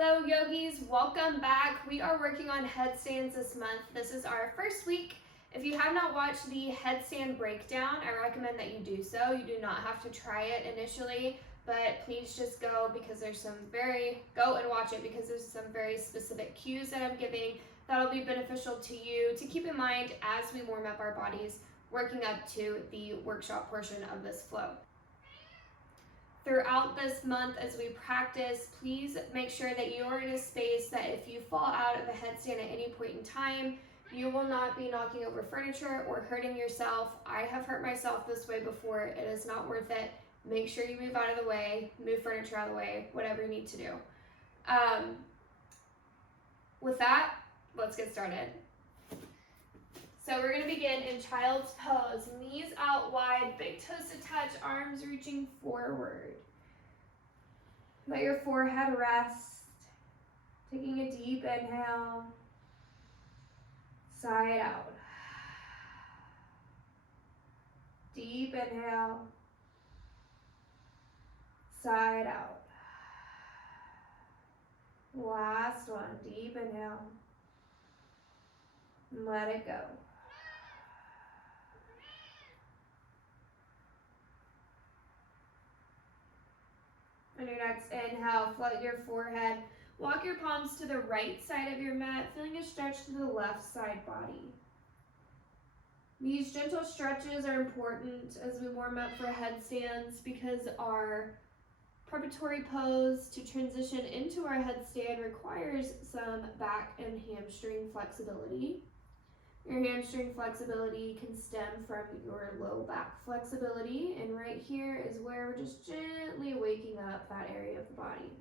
Hello yogis, welcome back. We are working on headstands this month. This is our first week. If you have not watched the headstand breakdown, I recommend that you do so. You do not have to try it initially, but please just go because there's go and watch it because there's some very specific cues that I'm giving that'll be beneficial to you to keep in mind as we warm up our bodies working up to the workshop portion of this flow. Throughout this month as we practice, please make sure that you are in a space that if you fall out of a headstand at any point in time, you will not be knocking over furniture or hurting yourself. I have hurt myself this way before. It is not worth it. Make sure you move out of the way, move furniture out of the way, whatever you need to do. With that, let's get started. So we're going to begin in child's pose, knees out wide, big toes to touch, arms reaching forward. Let your forehead rest, taking a deep inhale, side out. Deep inhale, side out. Last one, deep inhale, and let it go. On your next inhale, float your forehead. Walk your palms to the right side of your mat, feeling a stretch to the left side body. These gentle stretches are important as we warm up for headstands because our preparatory pose to transition into our headstand requires some back and hamstring flexibility. Your hamstring flexibility can stem from your low back flexibility, and right here is where we're just gently waking up that area of the body.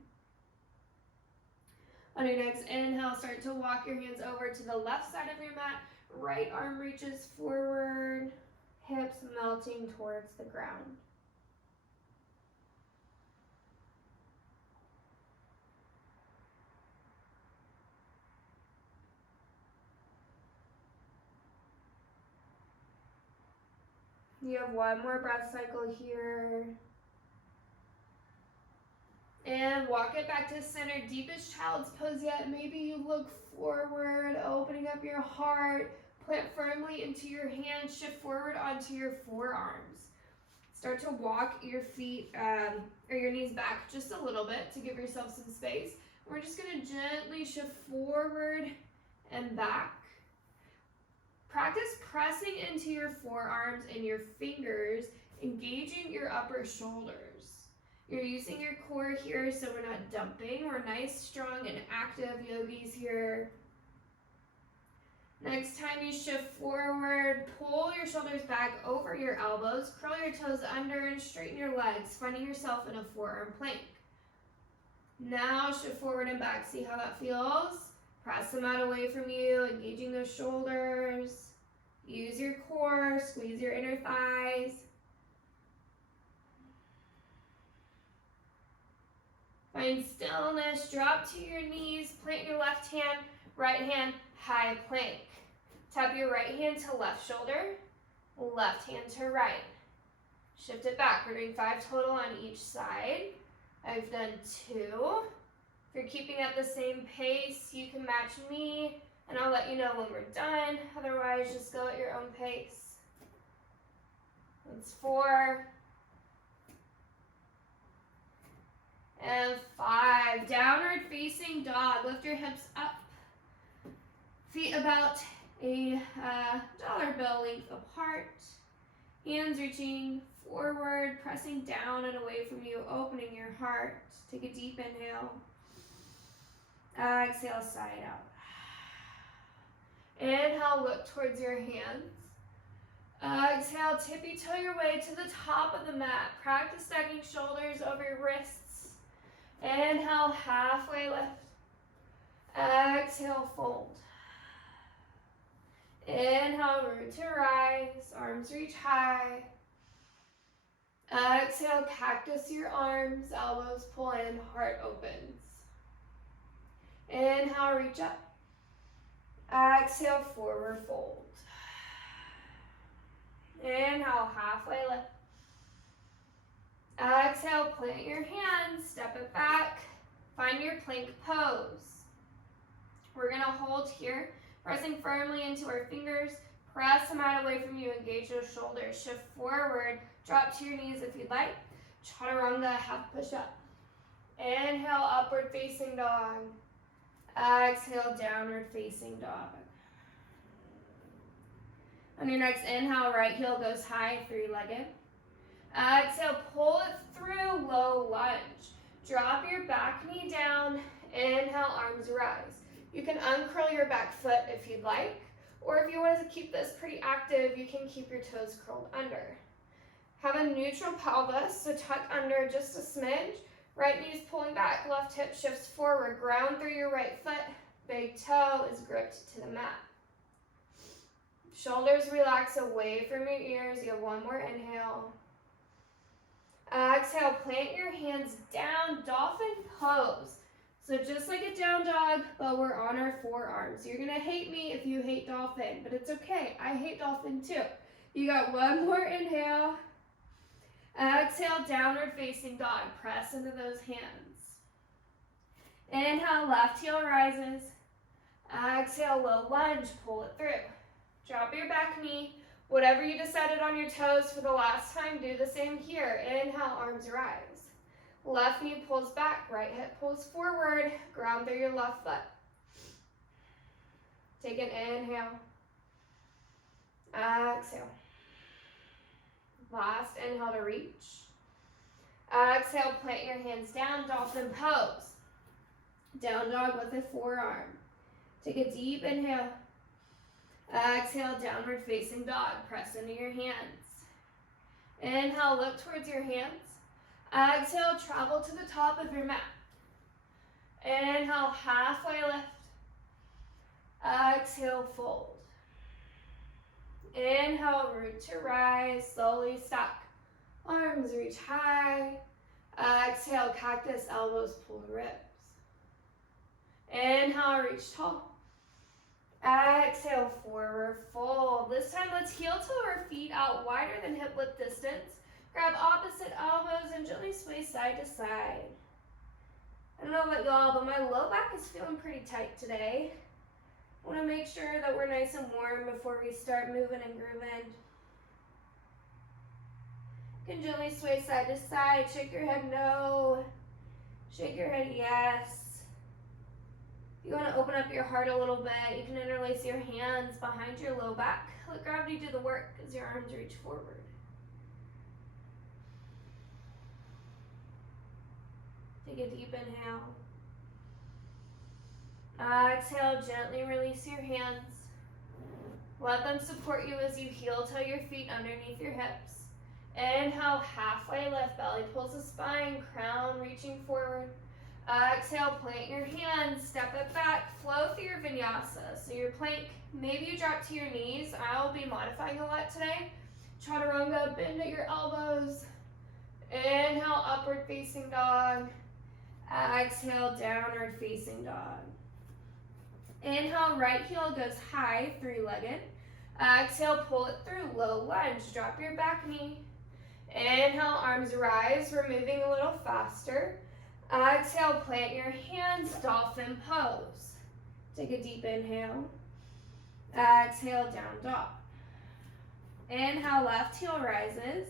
On your next inhale, start to walk your hands over to the left side of your mat. Right arm reaches forward, hips melting towards the ground. You have one more breath cycle here. And walk it back to center, deepest child's pose yet. Maybe you look forward, opening up your heart, plant firmly into your hands, shift forward onto your forearms. Start to walk your feet or your knees back just a little bit to give yourself some space. We're just gonna gently shift forward and back. Practice pressing into your forearms and your fingers, engaging your upper shoulders. You're using your core here so we're not dumping. We're nice, strong, and active yogis here. Next time you shift forward, pull your shoulders back over your elbows, curl your toes under and straighten your legs, finding yourself in a forearm plank. Now shift forward and back. See how that feels? Press the mat away from you, engaging those shoulders. Use your core, squeeze your inner thighs. Find stillness, drop to your knees, plant your left hand, right hand, high plank. Tap your right hand to left shoulder, left hand to right. Shift it back. We're doing 5 total on each side. I've done 2. If you're keeping at the same pace, you can match me, and I'll let you know when we're done. Otherwise, just go at your own pace. That's 4. And 5. Downward facing dog. Lift your hips up. Feet about a dollar bill length apart. Hands reaching forward, pressing down and away from you, opening your heart. Take a deep inhale. Exhale, side out. Inhale, look towards your hands. Exhale, tippy toe your way to the top of the mat. Practice stacking shoulders over your wrists. Inhale, halfway lift. Exhale, fold. Inhale, root to rise, arms reach high. Exhale, cactus your arms, elbows pull in, heart opens. Inhale, reach up. Exhale, forward fold. Inhale, halfway lift. Exhale, plant your hands, step it back. Find your plank pose. We're going to hold here, pressing firmly into our fingers. Press the mat away from you, engage those shoulders. Shift forward, drop to your knees if you'd like. Chaturanga, half push-up. Inhale, upward facing dog. Exhale, downward facing dog. On your next inhale, right heel goes high, three-legged. Exhale, pull it through, low lunge. Drop your back knee down. Inhale, arms rise. You can uncurl your back foot if you'd like, or if you want to keep this pretty active, you can keep your toes curled under. Have a neutral pelvis, so tuck under just a smidge. Right knee's pulling back, left hip shifts forward. Ground through your right foot. Big toe is gripped to the mat. Shoulders relax away from your ears. You have one more inhale. Exhale, plant your hands down, dolphin pose. So just like a down dog, but we're on our forearms. You're gonna hate me if you hate dolphin, but it's okay. I hate dolphin too. You got one more inhale. Exhale, downward facing dog. Press into those hands. Inhale, left heel rises. Exhale, low lunge, pull it through. Drop your back knee. Whatever you decided on your toes for the last time, do the same here. Inhale, arms rise. Left knee pulls back, right hip pulls forward. Ground through your left foot. Take an inhale. Exhale. Last inhale to reach. Exhale, plant your hands down, dolphin pose. Down dog with a forearm. Take a deep inhale. Exhale, downward facing dog. Press into your hands. Inhale, look towards your hands. Exhale, travel to the top of your mat. Inhale, halfway lift. Exhale, fold. Inhale, root to rise, slowly stack. Arms reach high. Exhale, cactus, elbows pull the ribs. Inhale, reach tall. Exhale, forward fold. This time, let's heel toe our feet out wider than hip width distance. Grab opposite elbows and gently sway side to side. I don't know about y'all, but my low back is feeling pretty tight today. I want to make sure that we're nice and warm before we start moving and grooving. You can gently sway side to side. Shake your head no. Shake your head yes. If you want to open up your heart a little bit, you can interlace your hands behind your low back. Let gravity do the work as your arms reach forward. Take a deep inhale. Exhale, gently release your hands. Let them support you as you heel toe your feet underneath your hips. Inhale, halfway lift, belly pulls the spine, crown reaching forward. Exhale, plant your hands, step it back, flow through your vinyasa. So your plank, maybe you drop to your knees. I'll be modifying a lot today. Chaturanga, bend at your elbows. Inhale, upward facing dog. Exhale, downward facing dog. Inhale, right heel goes high, three-legged. Exhale, pull it through, low lunge. Drop your back knee. Inhale, arms rise. We're moving a little faster. Exhale, plant your hands, dolphin pose. Take a deep inhale. Exhale, down dog. Inhale, left heel rises.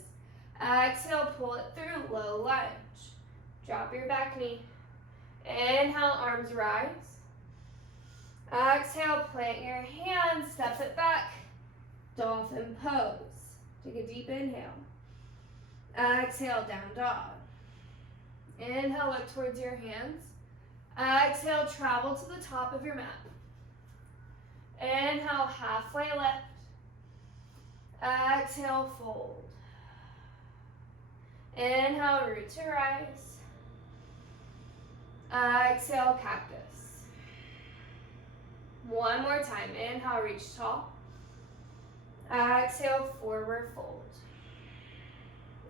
Exhale, pull it through, low lunge. Drop your back knee. Inhale, arms rise. Exhale, plant your hands, step it back. Dolphin pose. Take a deep inhale. Exhale, down dog. Inhale, look towards your hands. Exhale, travel to the top of your mat. Inhale, halfway lift. Exhale, fold. Inhale, root to rise. Exhale, cactus. One more time. Inhale, reach tall. Exhale, forward fold.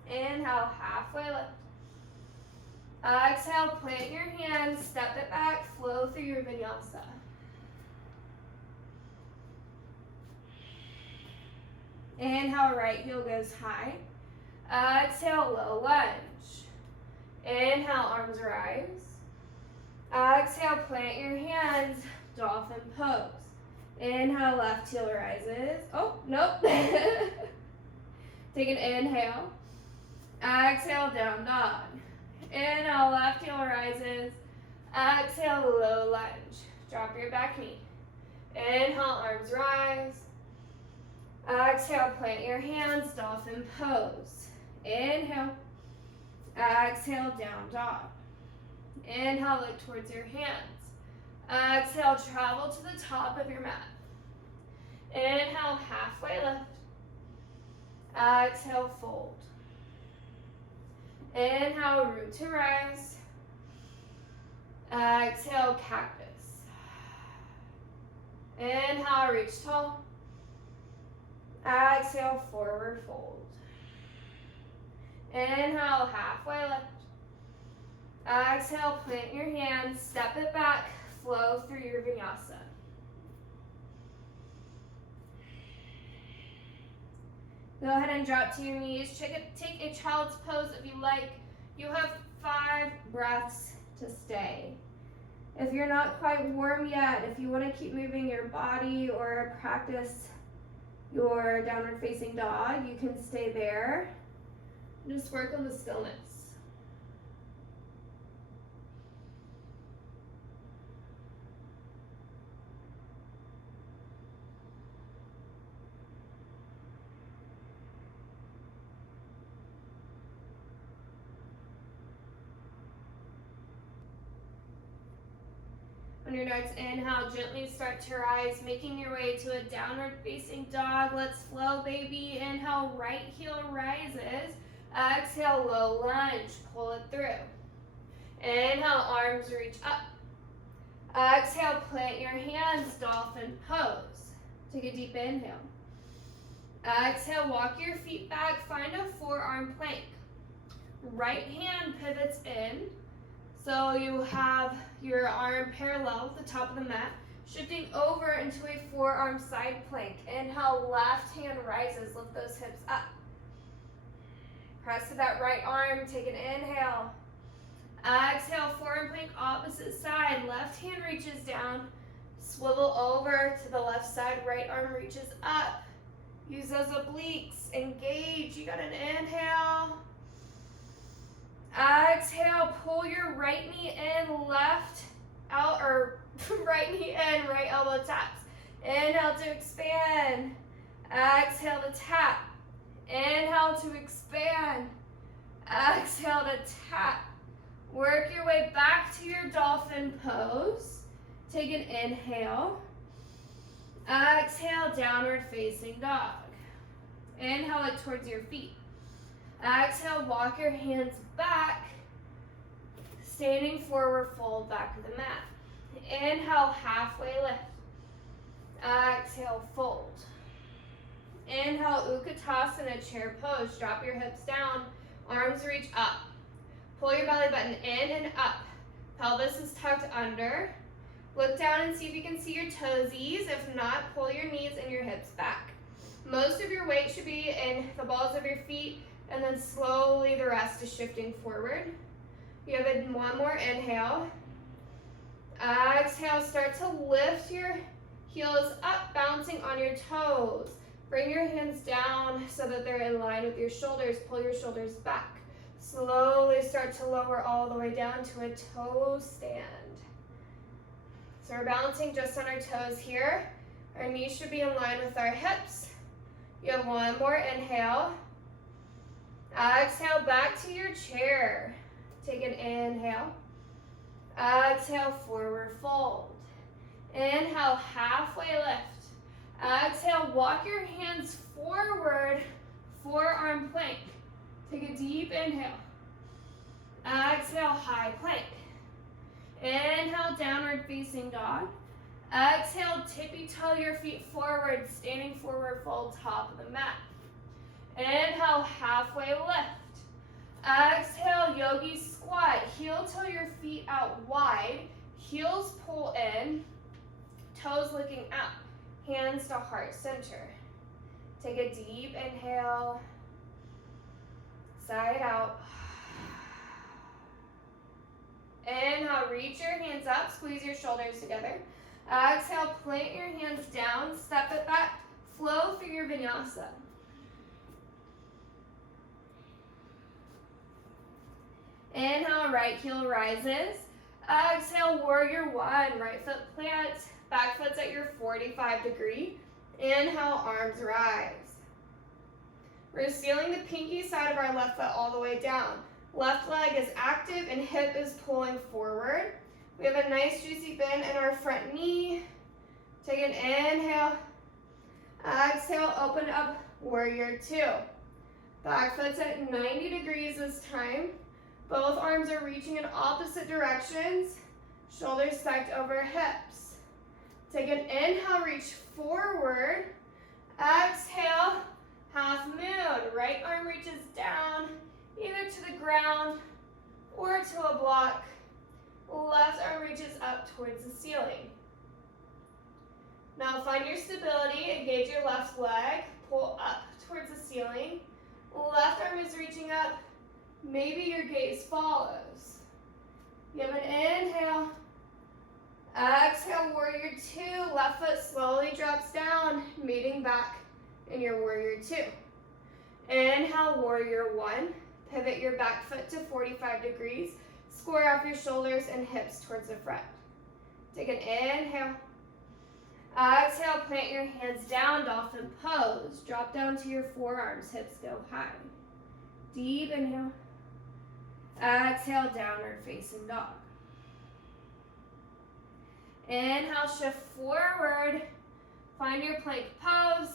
Inhale, halfway lift. Exhale, plant your hands, step it back, flow through your vinyasa. Inhale, right heel goes high. Exhale, low lunge. Inhale, arms rise. Exhale, plant your hands, dolphin pose. Inhale, left heel rises. Oh, nope. Take an inhale. Exhale, down dog. Inhale, left heel rises. Exhale, low lunge. Drop your back knee. Inhale, arms rise. Exhale, plant your hands, dolphin pose. Inhale. Exhale, down dog. Inhale, look towards your hands. Exhale, travel to the top of your mat. Inhale, halfway lift. Exhale, fold. Inhale, root to rise. Exhale, cactus. Inhale, reach tall. Exhale, forward fold. Inhale, halfway lift. Exhale, plant your hands, step it back, flow through your vinyasa. Go ahead and drop to your knees. Take a child's pose if you like. You have 5 breaths to stay. If you're not quite warm yet, if you want to keep moving your body or practice your downward facing dog, you can stay there. Just work on the stillness. On your next inhale, gently start to rise, making your way to a downward facing dog. Let's flow, baby. Inhale, right heel rises. Exhale, low lunge, pull it through. Inhale, arms reach up. Exhale, plant your hands, dolphin pose. Take a deep inhale. Exhale, walk your feet back, find a forearm plank. Right hand pivots in. So you have your arm parallel with the top of the mat, shifting over into a forearm side plank. Inhale, left hand rises, lift those hips up. Press to that right arm, take an inhale. Exhale, forearm plank, opposite side. Left hand reaches down, swivel over to the left side, right arm reaches up. Use those obliques, engage. You got an inhale. Exhale, pull your right knee in, left out, or right knee in, right elbow taps. Inhale to expand. Exhale to tap. Inhale to expand. Exhale to tap. Work your way back to your dolphin pose. Take an inhale. Exhale, downward facing dog. Inhale, look towards your feet. Exhale, walk your hands back. Standing forward, fold back to the mat. Inhale, halfway lift. Exhale, fold. Inhale, Utkatasana, chair pose. Drop your hips down, arms reach up. Pull your belly button in and up. Pelvis is tucked under. Look down and see if you can see your toesies. If not, pull your knees and your hips back. Most of your weight should be in the balls of your feet, and then slowly the rest is shifting forward. You have one more inhale. Exhale, start to lift your heels up, bouncing on your toes. Bring your hands down so that they're in line with your shoulders. Pull your shoulders back. Slowly start to lower all the way down to a toe stand. So we're balancing just on our toes here. Our knees should be in line with our hips. You have one more inhale. Exhale, back to your chair. Take an inhale. Exhale, forward fold. Inhale, halfway lift. Exhale, walk your hands forward, forearm plank. Take a deep inhale. Exhale, high plank. Inhale, downward facing dog. Exhale, tippy toe your feet forward, standing forward fold, top of the mat. Inhale, halfway lift. Exhale, yogi squat. Heel toe your feet out wide. Heels pull in. Toes looking up. Hands to heart center. Take a deep inhale. Side out. Inhale, reach your hands up, squeeze your shoulders together. Exhale, plant your hands down, step it back, flow through your vinyasa. Inhale, right heel rises. Exhale, warrior one, right foot plants, back foot's at your 45 degree. Inhale, arms rise. We're sealing the pinky side of our left foot all the way down. Left leg is active and hip is pulling forward. We have a nice juicy bend in our front knee. Take an inhale. Exhale, open up, warrior two. Back foot's at 90 degrees this time. Both arms are reaching in opposite directions. Shoulders stacked over hips. Take an inhale, reach forward. Exhale, half moon. Right arm reaches down, either to the ground or to a block. Left arm reaches up towards the ceiling. Now find your stability, engage your left leg, pull up towards the ceiling. Left arm is reaching up, maybe your gaze follows. You have an inhale. Exhale, warrior two. Left foot slowly drops down, meeting back in your warrior two. Inhale, warrior one. Pivot your back foot to 45 degrees. Square off your shoulders and hips towards the front. Take an inhale. Exhale, plant your hands down, dolphin pose. Drop down to your forearms, hips go high. Deep inhale. Exhale, downward facing dog. Inhale, shift forward. Find your plank pose.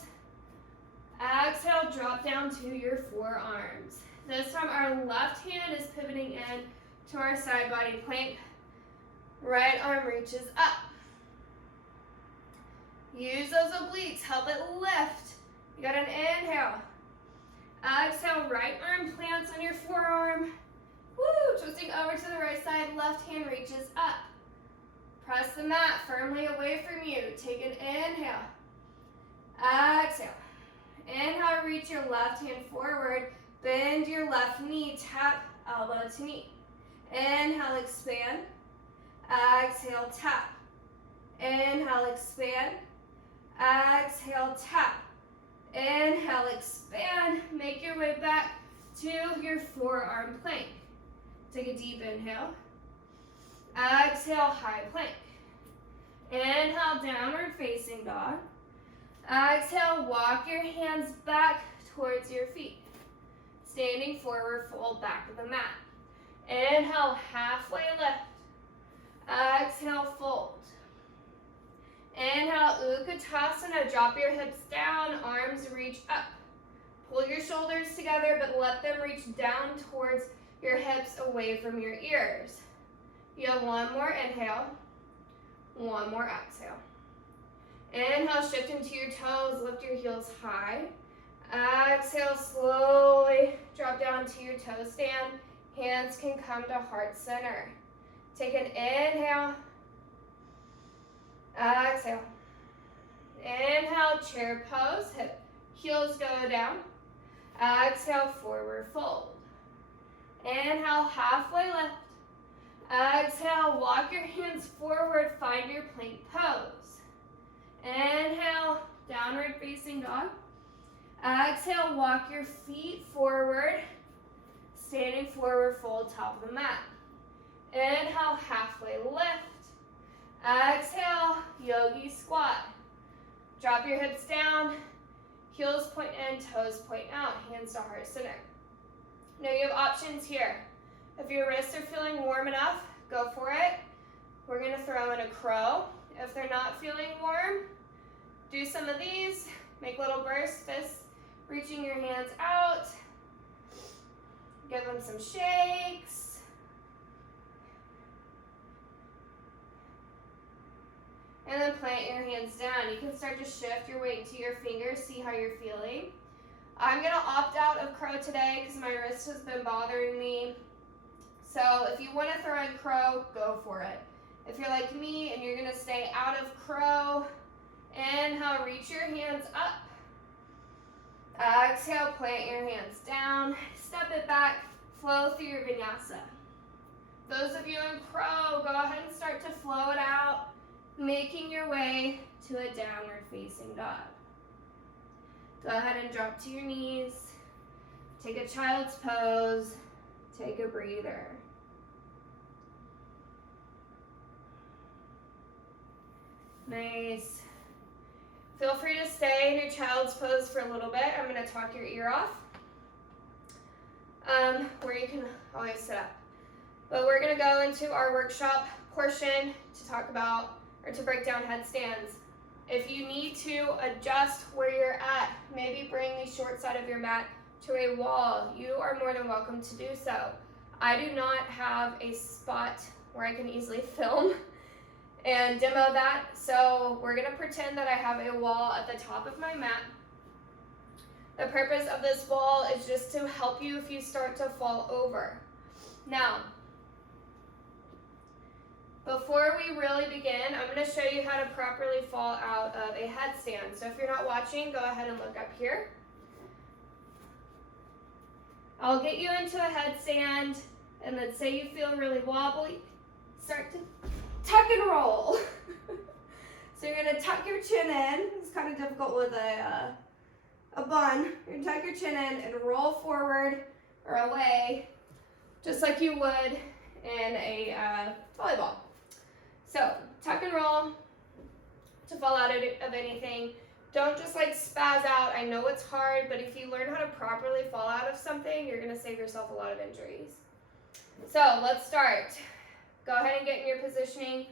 Exhale, drop down to your forearms. This time our left hand is pivoting in to our side body plank. Right arm reaches up. Use those obliques, help it lift. You got an inhale. Exhale, right arm plants on your forearm. Woo, twisting over to the right side, left hand reaches up. Press the mat firmly away from you. Take an inhale. Exhale. Inhale, reach your left hand forward. Bend your left knee, tap elbow to knee. Inhale, expand. Exhale, tap. Inhale, expand. Exhale, tap. Inhale, expand. Make your way back to your forearm plank. Take a deep inhale. Exhale, high plank. Inhale, downward facing dog. Exhale, walk your hands back towards your feet. Standing forward, fold back to the mat. Inhale, halfway lift. Exhale, fold. Inhale, Utkatasana. Drop your hips down, arms reach up. Pull your shoulders together, but let them reach down towards your hips, away from your ears. You have one more inhale, one more exhale. Inhale, shift into your toes, lift your heels high. Exhale, slowly drop down to your toe stand. Hands can come to heart center. Take an inhale. Exhale. Inhale, chair pose, hip, heels go down. Exhale, forward fold. Inhale, halfway lift. Exhale, walk your hands forward, find your plank pose. Inhale, downward facing dog. Exhale, walk your feet forward, standing forward fold, top of the mat. Inhale, halfway lift. Exhale, yogi squat. Drop your hips down, heels point in, toes point out, hands to heart center. Now you have options here. If your wrists are feeling warm enough, go for it. We're going to throw in a crow. If they're not feeling warm, do some of these. Make little bursts, fists reaching your hands out. Give them some shakes. And then plant your hands down. You can start to shift your weight into your fingers, see how you're feeling. I'm going to opt out of crow today because my wrist has been bothering me. So if you want to throw in crow, go for it. If you're like me and you're going to stay out of crow, inhale, reach your hands up. Exhale, plant your hands down. Step it back, flow through your vinyasa. Those of you in crow, go ahead and start to flow it out, making your way to a downward facing dog. Go ahead and drop to your knees. Take a child's pose. Take a breather. Nice. Feel free to stay in your child's pose for a little bit. I'm going to talk your ear off, where you can always sit up. But we're going to go into our workshop portion to talk about, or to break down headstands. If you need to adjust where you're at, maybe bring the short side of your mat to a wall, you are more than welcome to do so. I do not have a spot where I can easily film and demo that, so we're gonna pretend that I have a wall at the top of my mat. The purpose of this wall is just to help you if you start to fall over. Now, before we really begin, I'm going to show you how to properly fall out of a headstand. So if you're not watching, go ahead and look up here. I'll get you into a headstand, and then say you feel really wobbly, start to tuck and roll. So you're going to tuck your chin in. It's kind of difficult with a bun. You're going to tuck your chin in and roll forward or away, just like you would in a volleyball. So tuck and roll to fall out of anything. Don't just like spaz out. I know it's hard, but if you learn how to properly fall out of something, you're going to save yourself a lot of injuries. So let's start. Go ahead and get in your positioning,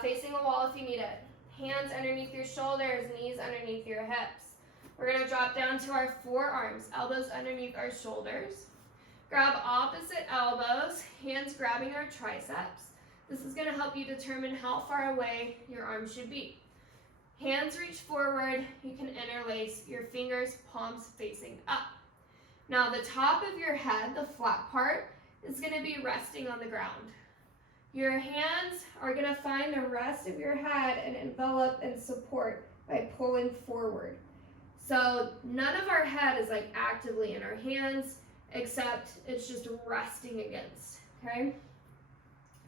facing the wall if you need it. Hands underneath your shoulders, knees underneath your hips. We're going to drop down to our forearms, elbows underneath our shoulders. Grab opposite elbows, hands grabbing our triceps. This is going to help you determine how far away your arms should be. Hands reach forward. You can interlace your fingers, palms facing up. Now the top of your head, the flat part, is going to be resting on the ground. Your hands are going to find the rest of your head and envelop and support by pulling forward. So none of our head is like actively in our hands, except it's just resting against, okay?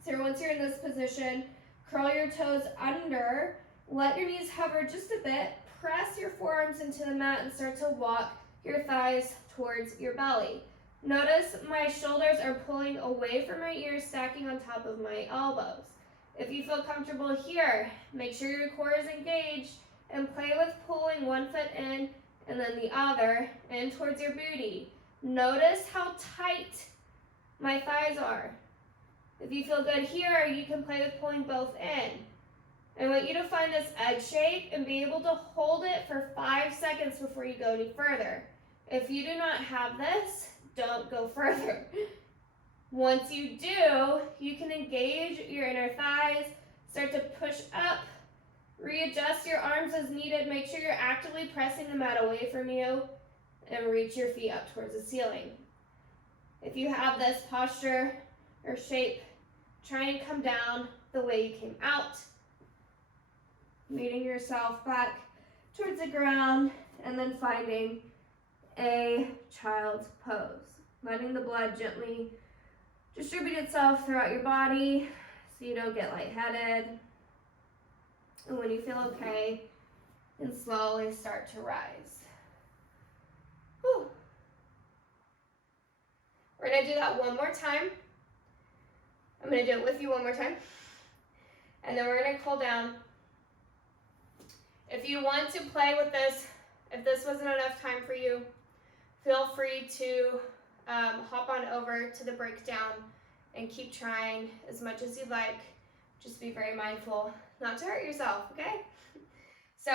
So once you're in this position, curl your toes under, let your knees hover just a bit, press your forearms into the mat and start to walk your thighs towards your belly. Notice my shoulders are pulling away from my ears, stacking on top of my elbows. If you feel comfortable here, make sure your core is engaged and play with pulling one foot in and then the other in towards your booty. Notice how tight my thighs are. If you feel good here, you can play with pulling both in. I want you to find this egg shape and be able to hold it for 5 seconds before you go any further. If you do not have this, don't go further. Once you do, you can engage your inner thighs, start to push up, readjust your arms as needed, make sure you're actively pressing the mat away from you, and reach your feet up towards the ceiling. If you have this posture or shape, try and come down the way you came out, meeting yourself back towards the ground, and then finding a child's pose. Letting the blood gently distribute itself throughout your body so you don't get lightheaded. And when you feel okay, then slowly start to rise. Whew. We're going to do that one more time. I'm going to do it with you one more time. And then we're going to cool down. If you want to play with this, if this wasn't enough time for you, feel free to hop on over to the breakdown and keep trying as much as you'd like. Just be very mindful not to hurt yourself, okay? So,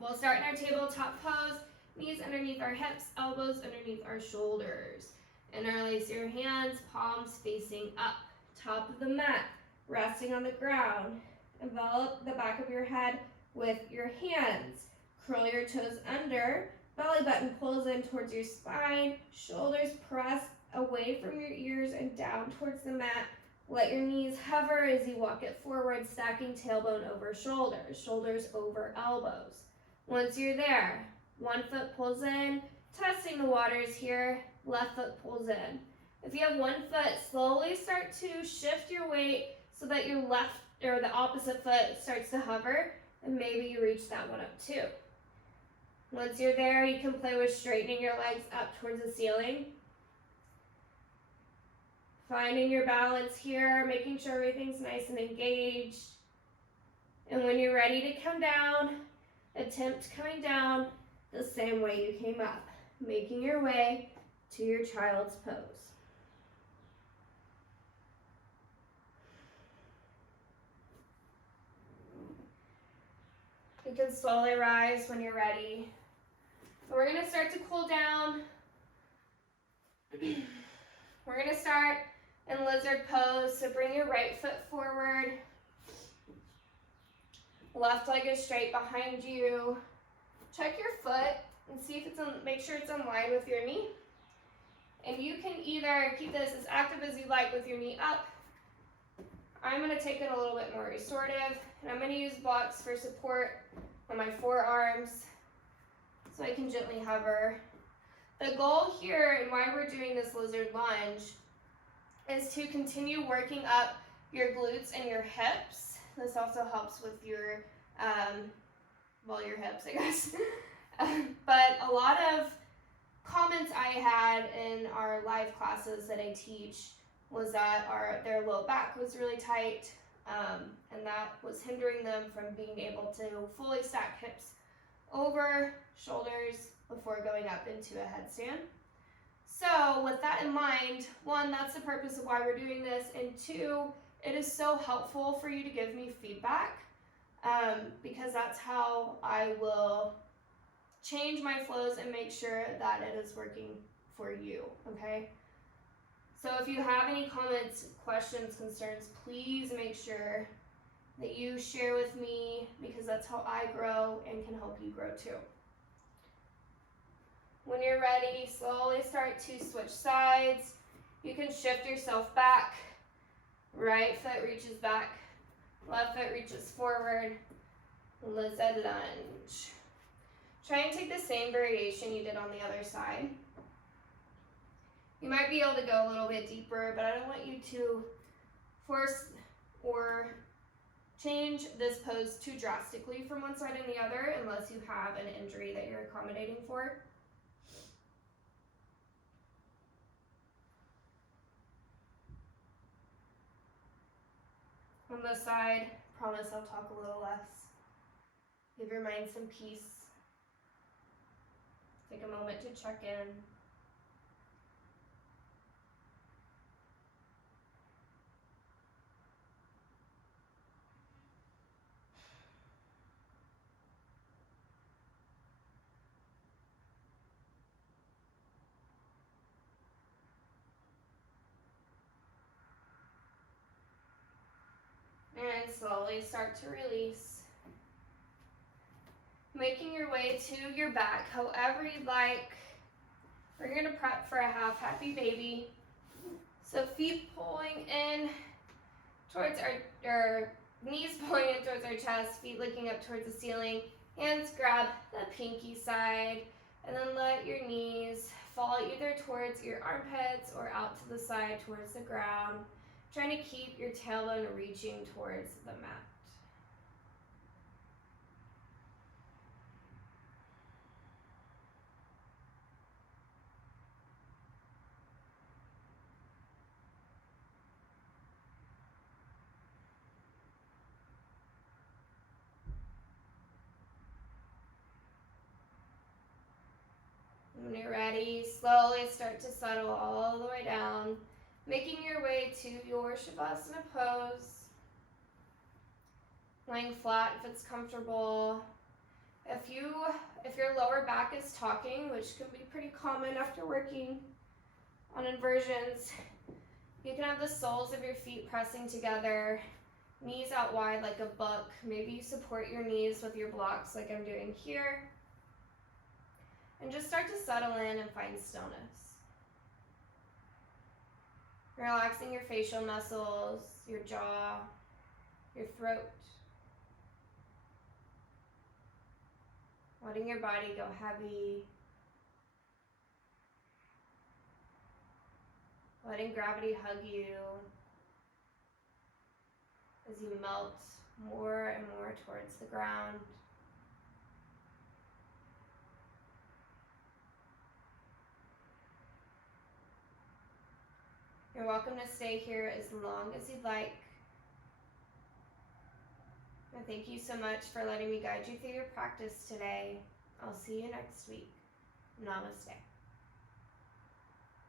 we'll start in our tabletop pose, knees underneath our hips, elbows underneath our shoulders. Interlace your hands, palms facing up, top of the mat, resting on the ground. Envelop the back of your head with your hands. Curl your toes under, belly button pulls in towards your spine, shoulders press away from your ears and down towards the mat. Let your knees hover as you walk it forward, stacking tailbone over shoulders, shoulders over elbows. Once you're there, one foot pulls in, testing the waters here, left foot pulls in. If you have one foot, slowly start to shift your weight so that your left or the opposite foot starts to hover, and maybe you reach that one up too. Once you're there, you can play with straightening your legs up towards the ceiling. Finding your balance here, making sure everything's nice and engaged. And when you're ready to come down, attempt coming down the same way you came up, making your way to your child's pose. You can slowly rise when you're ready. We're going to start to cool down. We're going to start in lizard pose, so bring your right foot forward. Left leg is straight behind you. Check your foot and see if it's make sure it's in line with your knee. And you can either keep this as active as you like with your knee up. I'm going to take it a little bit more restorative, and I'm going to use blocks for support on my forearms so I can gently hover. The goal here and why we're doing this lizard lunge is to continue working up your glutes and your hips. This also helps with your, your hips, I guess. But a lot of comments I had in our live classes that I teach was that their low back was really tight, and that was hindering them from being able to fully stack hips over shoulders before going up into a headstand. So with that in mind, one, that's the purpose of why we're doing this, and two, it is so helpful for you to give me feedback, because that's how I will change my flows and make sure that it is working for you, okay? So if you have any comments, questions, concerns, please make sure that you share with me, because that's how I grow and can help you grow too. When you're ready, slowly start to switch sides. You can shift yourself back. Right foot reaches back, left foot reaches forward. Lizard lunge. Try and take the same variation you did on the other side. You might be able to go a little bit deeper, but I don't want you to force or change this pose too drastically from one side and the other unless you have an injury that you're accommodating for. On this side, promise I'll talk a little less. Give your mind some peace. Take a moment to check in. And slowly start to release. Making your way to your back, however you'd like. We're gonna prep for a half happy baby. So feet pulling in towards our knees pulling in towards our chest, feet looking up towards the ceiling. Hands grab the pinky side, and then let your knees fall either towards your armpits or out to the side towards the ground. Trying to keep your tailbone reaching towards the mat. When you're ready, slowly start to settle all the way down, making your way to your Shavasana pose. Laying flat if it's comfortable. If your lower back is talking, which can be pretty common after working on inversions, you can have the soles of your feet pressing together, knees out wide like a book. Maybe you support your knees with your blocks like I'm doing here. And just start to settle in and find stillness. Relaxing your facial muscles, your jaw, your throat. Letting your body go heavy. letting gravity hug you as you melt more and more towards the ground. You're welcome to stay here as long as you'd like. And thank you so much for letting me guide you through your practice today. I'll see you next week. Namaste.